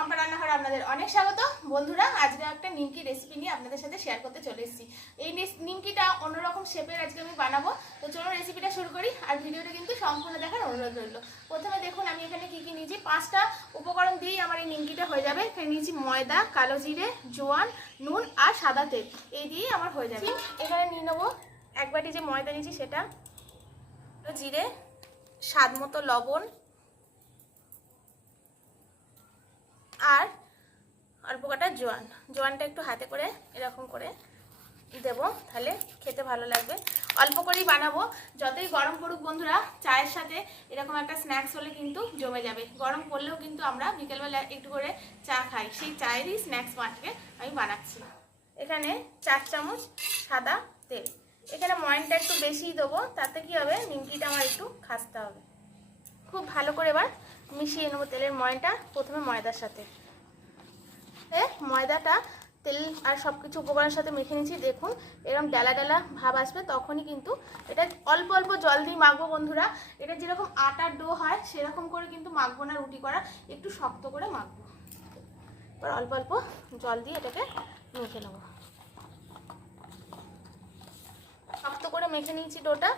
সম্পা রান্নাঘরে আপনাদের অনেক স্বাগত। বন্ধুরা, আজকে একটা নিমকি রেসিপি নিয়ে আপনাদের সাথে শেয়ার করতে চলে এসেছি। এই নিমকিটা অন্যরকম শেপের আজকে আমি বানাবো। তো চলুন রেসিপিটা শুরু করি আর ভিডিওটা কিন্তু সম্পূর্ণ দেখার অনুরোধ রইল। প্রথমে দেখুন, আমি এখানে কি কি নিয়েছি? পাঁচটা উপকরণ দিয়েই আমার এই নিমকিটা হয়ে যাবে। এখানে নিয়েছি ময়দা, কালো জিরে, জোয়ান, নুন আর সাদা তেল। এই দিয়েই আমার হয়ে যাবে। এখানে নিয়ে নেব এক বাটি যে ময়দা নিয়েছি সেটা। জিরে, স্বাদ মতো লবণ আর অল্প কটা জোয়ান। জোয়ানটা একটু হাতে করে এরকম করে দেবো, তাহলে খেতে ভালো লাগবে। অল্প করেই বানাবো। যতই গরম পড়ুক বন্ধুরা, চায়ের সাথে এরকম একটা স্ন্যাক্স হলে কিন্তু জমে যাবে। গরম পড়লেও কিন্তু আমরা বিকেলবেলা একটু করে চা খাই। সেই চায়েরই স্ন্যাক্স মাঠকে আমি বানাচ্ছি। এখানে চার চামচ সাদা তেল। এখানে ময়নটা একটু বেশিই দেবো, তাতে কি হবে? নিমকিটা আমার একটু খাসতে হবে। খুব ভালো করে এবার মিশিয়ে নেব তেলের ময়নটা প্রথমে ময়দার সাথে। এ, ময়দাটা তেল আর সব কিছু উপকরণের সাথে মেখে নিয়েছি দেখুন, এরকম ডালা ডালা ভাব আসবে, তখনই কিন্তু এটা অল্প অল্প জল দিয়ে মাখবো বন্ধুরা। এটা যেরকম আটার ডো হয়, সেরকম করে কিন্তু মাখবো না রুটি করা, একটু শক্ত করে মাখবো। এবার অল্প অল্প জল দিয়ে এটাকে মেখে নেব। শক্ত করে মেখে নিয়েছি ডোটা,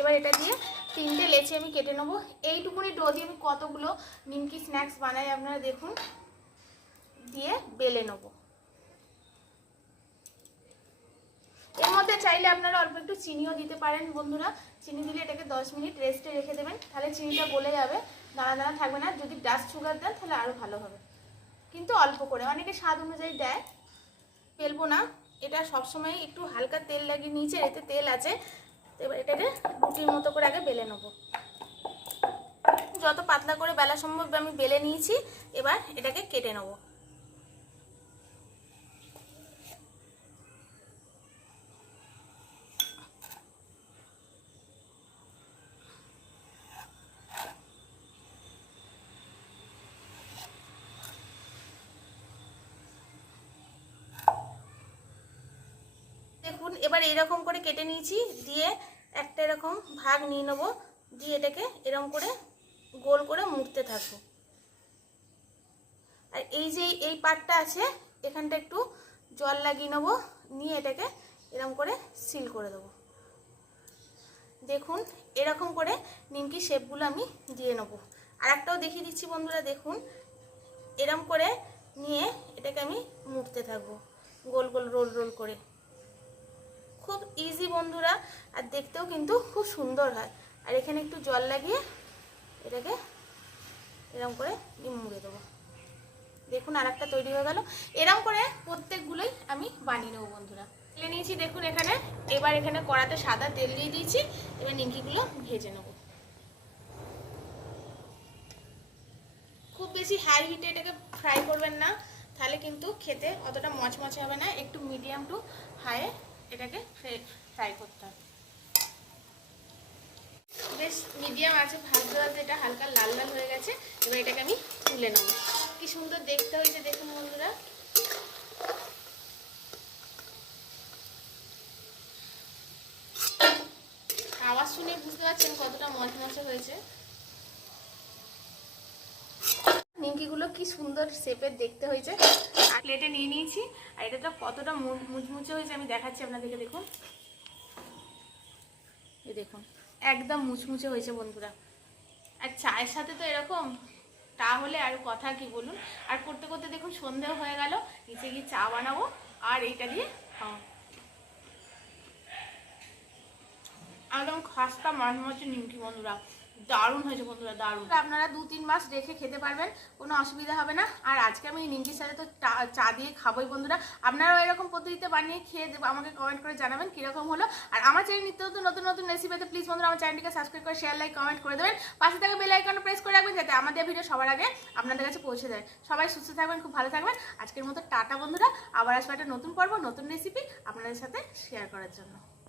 এবার এটা দিয়ে তিনটে লেচি আমি কেটে নেব। এইটুকুনি ডো দিয়ে আমি কতগুলো নিমকি স্ন্যাক্স বানাই আপনারা দেখুন। দিয়ে বেলে নেব। এর মধ্যে চাইলে আপনারা অল্প একটু চিনিও দিতে পারেন বন্ধুরা। চিনি দিলে এটাকে দশ মিনিট রেস্টে রেখে দেবেন। তাহলে চিনিটা গলে যাবে, দানা দানা থাকবে না। যদি ডাস্ট সুগার দেন তাহলে আরও ভালো হবে। কিন্তু অল্প করে, অনেকে স্বাদ অনুযায়ী দেয়। ফেলব না। এটা সবসময় একটু হালকা তেল লাগিয়ে নিচে এতে তেল আছে। এবার এটাকে রুটির মতো করে আগে বেলে নেব। যত পাতলা করে বেলা সম্ভব আমি বেলে নিয়েছি, এবার এটাকে কেটে নেব। দেখুন, এবার এরকম করে কেটে নিয়েছি, দিয়ে একটা এরকম ভাগ নিয়ে নেব, দিয়ে এটাকে এরকম করে গোল করে মুড়তে থাকব। আর এই যে এই পাটটা আছে, এখানটা একটু জল লাগিয়ে নেব, নিয়ে এটাকে এরকম করে সিল করে দেবো। দেখুন, এরকম করে নিমকি শেপগুলো আমি দিয়ে নেব। আর একটাও দেখিয়ে দিচ্ছি বন্ধুরা, দেখুন, এরম করে নিয়ে এটাকে আমি মুড়তে থাকব, গোল গোল, রোল রোল করে। খুব ইজি বন্ধুরা, আর দেখতেও কিন্তু খুব সুন্দর হয়। আর এখানে একটু জল লাগিয়ে এটাকে এরম করে মুড়ে দেবো। দেখুন আর একটা তৈরি হয়ে গেল। এরম করে প্রত্যেকগুলোই আমি বানিয়ে নেব বন্ধুরা। তেলে নিয়েছি দেখুন এখানে। এবার এখানে কড়াতে সাদা তেল দিয়ে দিয়েছি। এবার নিমকিগুলো ভেজে নেব। খুব বেশি হাই হিটে এটাকে ফ্রাই করবেন না। তাহলে কিন্তু খেতে অতটা মচমচে হবে না। একটু মিডিয়াম টু হাইয়ে এটাকে ফ্রাই করতে হবে। বেশ মিডিয়াম আছে ভাজতে ভাজতে এটা হালকা লাল লাল হয়ে গেছে, এবার এটাকে আমি তুলে নেব। কি সুন্দর দেখতে হয়েছে দেখুন বন্ধুরা। আওয়াজ শুনে বুঝতে পারছেন কতটা মচমচে হয়েছে। নিমকিগুলো কি সুন্দর শেপের দেখতে হয়েছে। আর প্লেটে নিয়ে নিয়েছি। আর এটা কতটা মুচমুচে হয়েছে আমি দেখাচ্ছি আপনাদেরকে, দেখুন। এই দেখুন, একদম মুচমুচে হয়েছে বন্ধুরা। আর চায়ের সাথে তো এরকম। তাহলে আর কথা কি বলুন? আর করতে করতে দেখুন সন্ধেও হয়ে গেল। নিচে গিয়ে চা বানাবো। আর এইটা দিয়ে খাওয়া। একদম খাস্তা মাঝে মাঝে নিমকি বন্ধুরা। দারুণ হয়েছে বন্ধুরা, দারুণ। আপনারা দু তিন মাস রেখে খেতে পারবেন, কোনো অসুবিধা হবে না। আর আজকে আমি নিমকির সাথে তো চা- দিয়ে খাবোই বন্ধুরা। আপনারাও এরকম পদ্ধতিতে বানিয়ে খেয়ে আমাকে কমেন্ট করে জানাবেন কীরকম হলো। আর আমার চ্যানেল নিত্য নতুন নতুন নতুন রেসিপিতে প্লিজ বন্ধুরা আমার চ্যানেলটিকে সাবস্ক্রাইব করে শেয়ার লাইক কমেন্ট করে দেবেন। পাশে থাকা বেল আইকনটা প্রেস করে রাখবেন, যাতে আমাদের ভিডিও সবার আগে আপনাদের কাছে পৌঁছে যায়। সবাই সুস্থ থাকবেন, খুব ভালো থাকবেন। আজকের মতো টাটা বন্ধুরা। আবার আসবে একটা নতুন পর্ব, নতুন রেসিপি আপনাদের সাথে শেয়ার করার জন্য।